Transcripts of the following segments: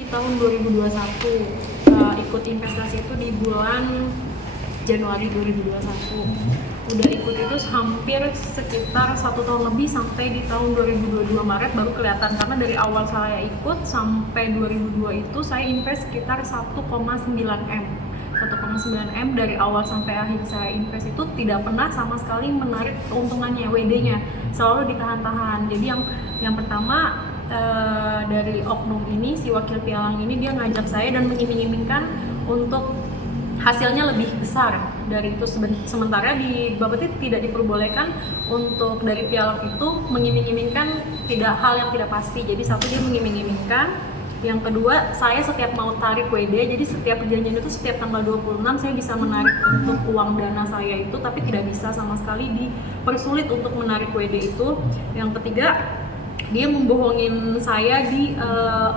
Di tahun 2021 ikut investasi itu di bulan Januari 2021. Udah ikut itu hampir sekitar 1 tahun lebih, sampai di tahun 2022 Maret baru kelihatan, karena dari awal saya ikut sampai 2002 itu saya invest sekitar 1,9 M. 1,9 M dari awal sampai akhir saya invest itu tidak pernah sama sekali menarik keuntungannya, WD-nya selalu ditahan-tahan. Jadi yang pertama, dari oknum ini, si wakil pialang ini, dia ngajak saya dan mengiming-imingkan untuk hasilnya lebih besar dari itu. Sementara di Bapeti tidak diperbolehkan untuk dari pialang itu mengiming-imingkan hal yang tidak pasti. Jadi satu, dia mengiming-imingkan. Yang kedua, saya setiap mau tarik WD, jadi setiap perjanjian itu setiap tanggal 26 saya bisa menarik untuk uang dana saya itu, tapi tidak bisa sama sekali, dipersulit untuk menarik WD itu. Yang ketiga, dia membohongin saya di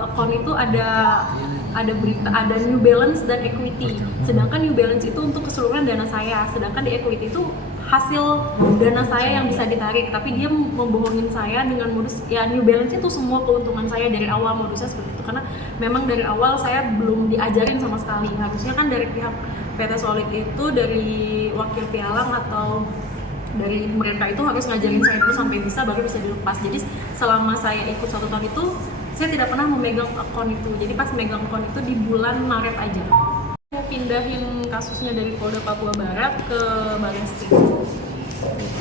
akun itu ada berita, ada New Balance dan Equity. Sedangkan New Balance itu untuk keseluruhan dana saya, sedangkan di Equity itu hasil dana saya yang bisa ditarik. Tapi dia membohongin saya dengan modus, ya New Balance itu semua keuntungan saya dari awal, modusnya seperti itu. Karena memang dari awal saya belum diajarin sama sekali. Harusnya kan dari pihak PT Solid itu, dari wakil pialang atau dari mereka itu harus ngajarin saya dulu sampai bisa, baru bisa dilepas. Jadi selama saya ikut 1 tahun itu, saya tidak pernah memegang akun itu. Jadi pas megang akun itu di bulan Maret aja. Saya pindahin kasusnya dari Polda Papua Barat ke Barreskrim,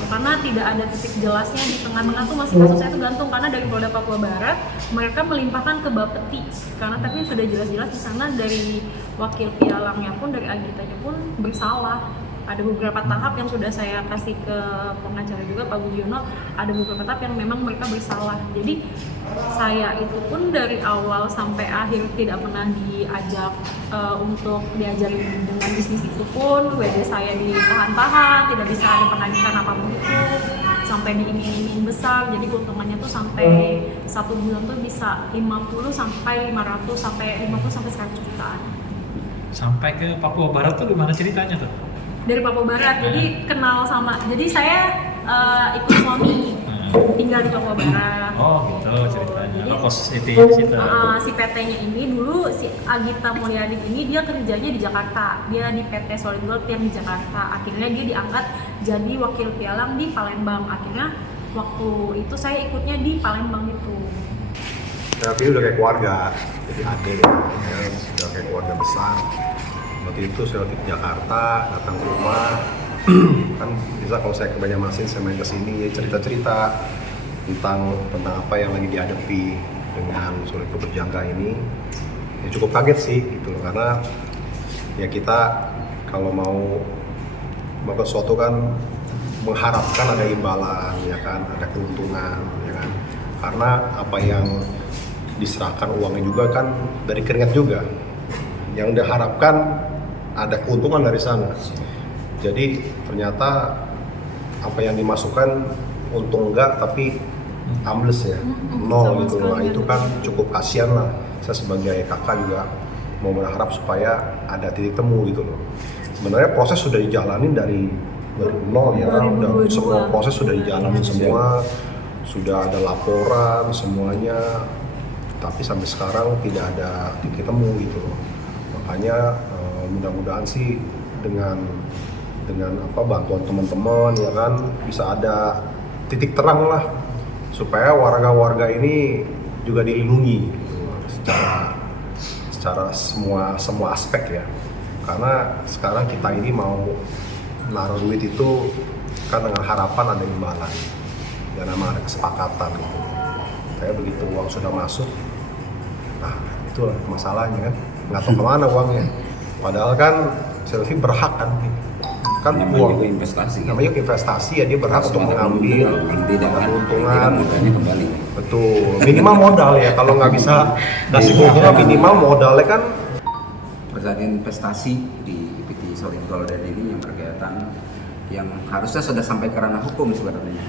karena tidak ada titik jelasnya di tengah-tengah tuh, masih kasus saya itu gantung. Karena dari Polda Papua Barat mereka melimpahkan ke Bapeti, karena tapi sudah jelas-jelas di sana dari wakil pialangnya pun, dari Agitanya pun bersalah. Ada beberapa tahap yang sudah saya kasih ke pengacara juga, Pak Budiono, ada beberapa tahap yang memang mereka bersalah. Jadi saya itu pun dari awal sampai akhir tidak pernah diajak untuk diajarin dengan bisnis itu pun. WD saya ditahan-tahan, tidak bisa ada penagihan apapun itu, sampai diiming-iming besar. Jadi keuntungannya tuh sampai 1 bulan tuh bisa 50 sampai 500 sampai 50 sampai 100 jutaan. Sampai ke Papua Barat tuh gimana ceritanya tuh? Dari Papua Barat, jadi kenal sama, jadi saya ikut suami tinggal di Papua Barat. Oh gitu ceritanya. Jadi, City situ. Si PT-nya ini dulu, si Agita Mulyadi ini dia kerjanya di Jakarta, dia di PT Solid Gold yang di Jakarta. Akhirnya dia diangkat jadi wakil pialang di Palembang. Akhirnya waktu itu saya ikutnya di Palembang itu. Tapi udah kayak keluarga, jadi adik ya, udah kayak keluarga besar. Waktu itu saya ke Jakarta, datang ke rumah, kan bisa kalau saya ke Banjarmasin, saya main ke sini, ya cerita-cerita tentang apa yang lagi dihadapi dengan Solid Gold berjangka ini. Ya cukup kaget sih gitu, karena ya kita kalau mau ke suatu kan mengharapkan ada imbalan, ya kan, ada keuntungan, ya kan, karena apa yang diserahkan uangnya juga kan dari keringat juga, yang diharapkan ada keuntungan dari sana. Jadi ternyata apa yang dimasukkan untung enggak, tapi ambles ya, nol gitu. Nah itu kan cukup kasihan lah. Saya sebagai kakak juga mau berharap supaya ada titik temu gitu loh. Sebenarnya proses sudah dijalanin dari nol ya, udah semua proses sudah dijalanin semua, sudah ada laporan semuanya, tapi sampai sekarang tidak ada titik temu gitu loh. Makanya mudah-mudahan sih dengan bantuan teman-teman ya kan bisa ada titik terang lah, supaya warga-warga ini juga dilindungi gitu, secara semua aspek ya. Karena sekarang kita ini mau naruh duit itu kan dengan harapan ada imbalan dan ada kesepakatan gitu. Kayak begitu uang sudah masuk, nah itulah masalahnya kan, nggak tahu kemana uangnya. Padahal kan Selvi berhak kan namanya uang investasi. Namanya investasi ya, dia berhak untuk mengambil keuntungan. Kembali. Betul. Minimal modal ya, kalau nggak bisa kasih keuntungan minimal modalnya kan. Perusahaan investasi di PT Solid Gold ini yang berkaitan, yang harusnya sudah sampai ke ranah hukum sebenarnya.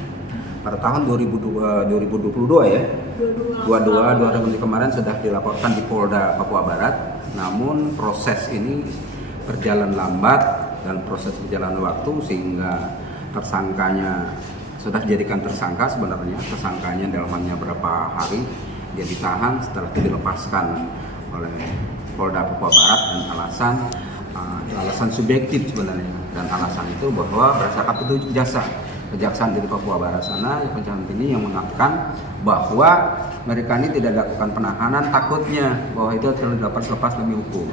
Pada tahun 2022 ya, 2022 kemarin sudah dilaporkan di Polda Papua Barat. Namun proses ini berjalan lambat dan proses berjalan waktu, sehingga tersangkanya sudah dijadikan tersangka. Sebenarnya tersangkanya dalam hanya berapa hari dia ditahan, setelah itu dilepaskan oleh Polda Papua Barat dan alasan subjektif sebenarnya, dan alasan itu bahwa berdasarkan petunjuk kejaksaan dari Papua Barat sana kejaksaan ini yang mengatakan bahwa mereka ini tidak lakukan penahanan, takutnya bahwa itu akan dapat selepas demi hukum.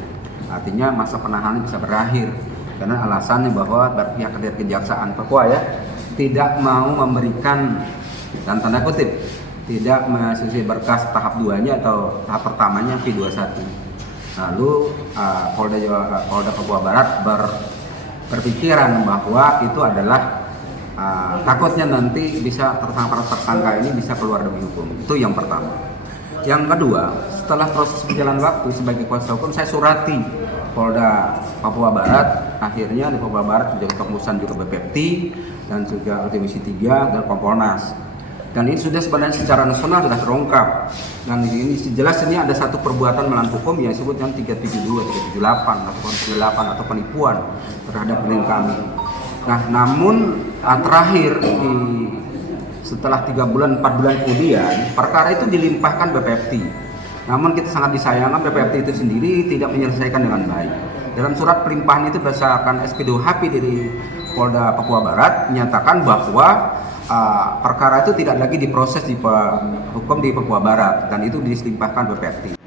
Artinya masa penahanan bisa berakhir karena alasannya bahwa pihak dari kejaksaan Papua ya tidak mau memberikan, dan tanda kutip, tidak menyelesaikan berkas tahap 2-nya atau tahap pertamanya P21. Lalu Polda Papua Barat berpikiran bahwa itu adalah takutnya nanti bisa tersangka ini bisa keluar demi hukum. Itu yang pertama. Yang kedua, setelah proses berjalan waktu sebagai kuasa hukum, saya surati Polda Papua Barat. Akhirnya di Papua Barat menjadi keputusan juga BPPT dan juga Komisi 3 dan Kompolnas. Dan ini sudah sebenarnya secara nasional sudah terungkap. Dan ini jelas ini ada satu perbuatan melawan hukum yang disebut yang 372, 378 atau 378 atau penipuan terhadap klien kami. Nah, namun terakhir setelah 3 bulan 4 bulan kemudian perkara itu dilimpahkan BPPT. Namun kita sangat disayangkan BPPT itu sendiri tidak menyelesaikan dengan baik. Dalam surat pelimpahan itu berdasarkan SP2HP dari Polda Papua Barat menyatakan bahwa perkara itu tidak lagi diproses di hukum di Papua Barat dan itu dilimpahkan BPPT.